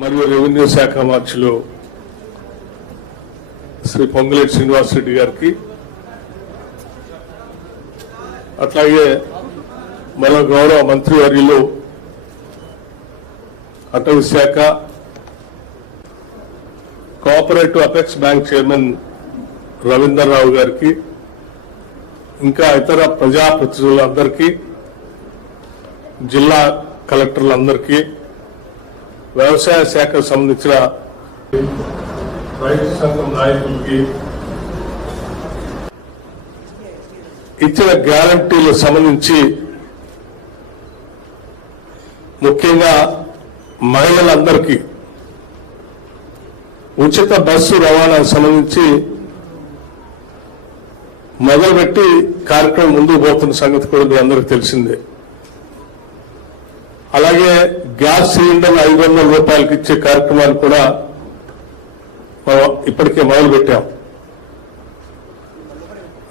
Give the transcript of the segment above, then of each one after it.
మరియు రెవెన్యూ శాఖ మంత్రులు శ్రీ పొంగులేటి శ్రీనివాసరెడ్డి గారికి, అట్లాగే మన గౌరవ మంత్రివర్యులు అటవీ శాఖ, cooperative apex bank chairman Ravinder Rao గారికి, ఇంకా ఇతర ప్రజాప్రతినిధులందరికీ, జిల్లా కలెక్టర్లందరికీ, వ్యవసాయ శాఖకు సంబంధించిన రైతు సంఘం నాయకులకి ఇచ్చిన గ్యారంటీలకు సంబంధించి ముఖ్యంగా మహిళలందరికీ ఉచిత బస్సు రవాణాకు సంబంధించి మొదలుపెట్టి కార్యక్రమం ముందుకు పోతున్న సంగతి కూడా మీ అందరికీ తెలిసిందే. అలాగే గ్యాస్ సిలిండర్ 500 రూపాయలకి ఇచ్చే కార్యక్రమాన్ని కూడా మనం ఇప్పటికే మొదలుపెట్టాం.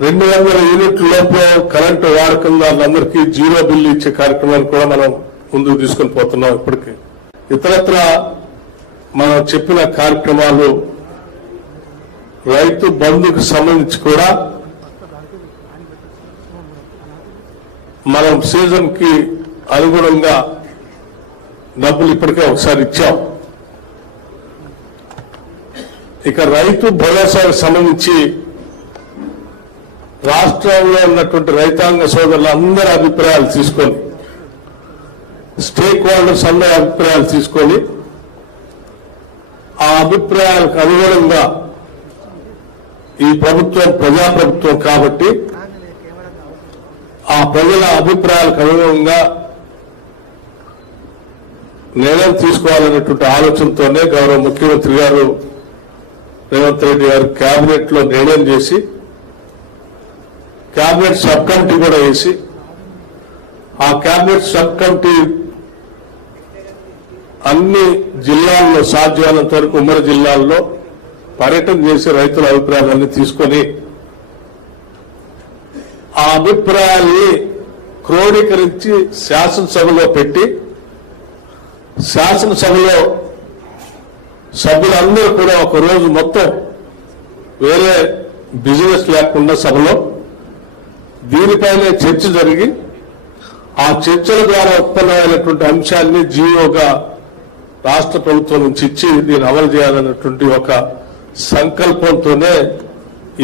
200 యూనిట్ల లోపు కరెంటు వాడకం వాళ్ళందరికీ జీరో బిల్లు ఇచ్చే కార్యక్రమాన్ని కూడా మనం ముందుకు తీసుకొని పోతున్నాం. ఇప్పటికే ఇతరత్ర మనం చెప్పిన కార్యక్రమాలు, రైతు బంధుకు సంబంధించి కూడా మనం సీజన్ కి అనుగుణంగా డబ్బులు ఇప్పటికే ఒకసారి ఇచ్చాం. ఇక రైతు భరోసాకు సంబంధించి రాష్ట్రంలో ఉన్నటువంటి రైతాంగ సోదరుల అందరి అభిప్రాయాలు తీసుకొని, స్టేక్ హోల్డర్స్ అందరి అభిప్రాయాలు తీసుకొని, ఆ అభిప్రాయాలకు అనుగుణంగా ఈ ప్రభుత్వం ప్రజాప్రభుత్వం కాబట్టి ఆ ప్రజల అభిప్రాయాలకు అనుగుణంగా నిర్ణయం తీసుకోవాలనేటువంటి ఆలోచనతోనే గౌరవ ముఖ్యమంత్రి గారు రేవంత్ రెడ్డి గారు కేబినెట్ లో నిర్ణయం చేసి, కేబినెట్ సబ్ కమిటీ కూడా వేసి, ఆ కేబినెట్ సబ్ కమిటీ అన్ని జిల్లాల్లో సాధ్యమైనంత వరకు ఉమ్మడి జిల్లాల్లో పర్యటన చేసి రైతుల అభిప్రాయాలన్నీ తీసుకొని ఆ అభిప్రాయాల్ని క్రోడీకరించి శాసనసభలో పెట్టి, శాసనసభలో సభ్యులందరూ కూడా ఒక రోజు మొత్తం వేరే బిజినెస్ లేకుండా సభలో దీనిపైనే చర్చ జరిగి, ఆ చర్చల ద్వారా ఉత్పన్నమైనటువంటి అంశాన్ని జీవోగా రాష్ట్ర ప్రభుత్వం నుంచి ఇచ్చి దీన్ని అమలు చేయాలన్నటువంటి ఒక సంకల్పంతోనే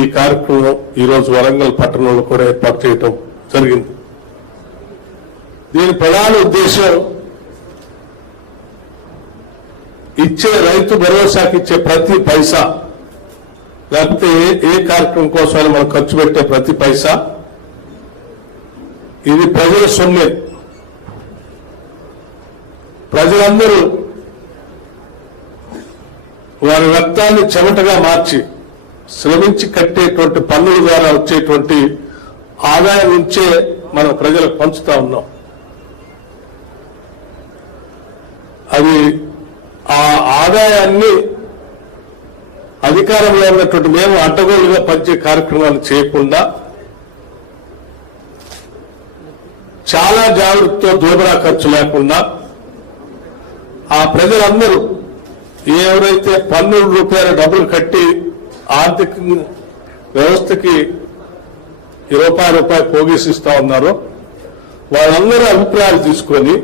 ఈ కార్యక్రమం ఈరోజు వరంగల్ పట్టణంలో కూడా ఏర్పాటు చేయడం జరిగింది. దీని ప్రధాన ఉద్దేశం ఇచ్చే రైతు భరోసాకి ఇచ్చే ప్రతి పైసా, లేకపోతే ఏ కార్యక్రమం కోసమైనా మనం ఖర్చు పెట్టే ప్రతి పైసా ఇది ప్రజల సొమ్మే. ప్రజలందరూ వారి రక్తాన్ని చెమటగా మార్చి శ్రమించి కట్టేటువంటి పన్నుల ద్వారా వచ్చేటువంటి ఆదాయం నుంచే మనం ప్రజలకు పంచుతా ఉన్నాం. అది ఆ ఆదాయాన్ని అధికారంలో ఉన్నటువంటి మేము అడ్డగోలుగా పంచే కార్యక్రమాలు చేయకుండా చాలా జాగ్రత్తతో దోబరా ఖర్చు లేకుండా ఆ ప్రజలందరూ ఎవరైతే పన్నుల రూపాయల డబ్బులు కట్టి ఆర్థిక వ్యవస్థకి రూపాయి పోగేసిస్తా ఉన్నారో వాళ్ళందరూ అభిప్రాయాలు తీసుకొని,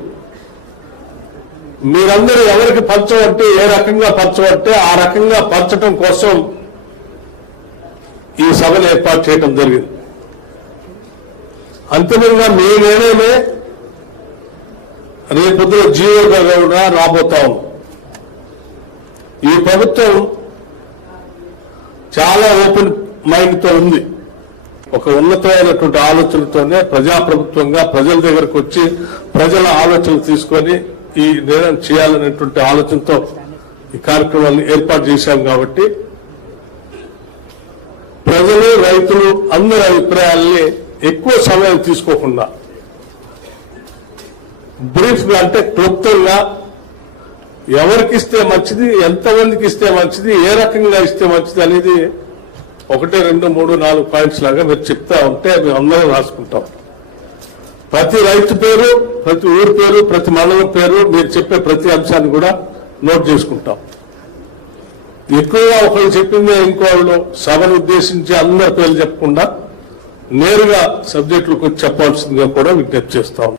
మీరందరూ ఎవరికి పంచమంటే ఏ రకంగా పంచమంటే ఆ రకంగా పంచడం కోసం ఈ సభను ఏర్పాటు చేయడం జరిగింది. అంతిమంగా మీ నిర్ణయమే రేపొద్దున జీవోగా కూడా రాబోతా ఉంది. ఈ ప్రభుత్వం చాలా ఓపెన్ మైండ్ తో ఉంది. ఒక ఉన్నతమైనటువంటి ఆలోచనతోనే ప్రజాప్రభుత్వంగా ప్రజల దగ్గరకు వచ్చి ప్రజల ఆలోచనలు తీసుకొని ఈ నిర్ణయం చేయాలనేటువంటి ఆలోచనతో ఈ కార్యక్రమాన్ని ఏర్పాటు చేశాం. కాబట్టి ప్రజలు, రైతులు అందరి అభిప్రాయాల్ని ఎక్కువ సమయం తీసుకోకుండా బ్రీఫ్ గా, అంటే క్లుప్తంగా ఎవరికి ఇస్తే మంచిది, ఎంతమందికి ఇస్తే మంచిది, ఏ రకంగా ఇస్తే మంచిది అనేది 1, 2, 3, 4 పాయింట్స్ లాగా మీరు చెప్తా ఉంటే మేము అందరం రాసుకుంటాం. ప్రతి రైతు పేరు, ప్రతి ఊరు పేరు, ప్రతి మండలం పేరు, మీరు చెప్పే ప్రతి అంశాన్ని కూడా నోట్ చేసుకుంటాం. ఎక్కువగా ఒకళ్ళు చెప్పిందే ఇంకోళ్ళు సభను ఉద్దేశించి అందరి పేర్లు చెప్పకుండా నేరుగా సబ్జెక్టులకు చెప్పాల్సిందిగా కూడా విజ్ఞప్తి చేస్తాం.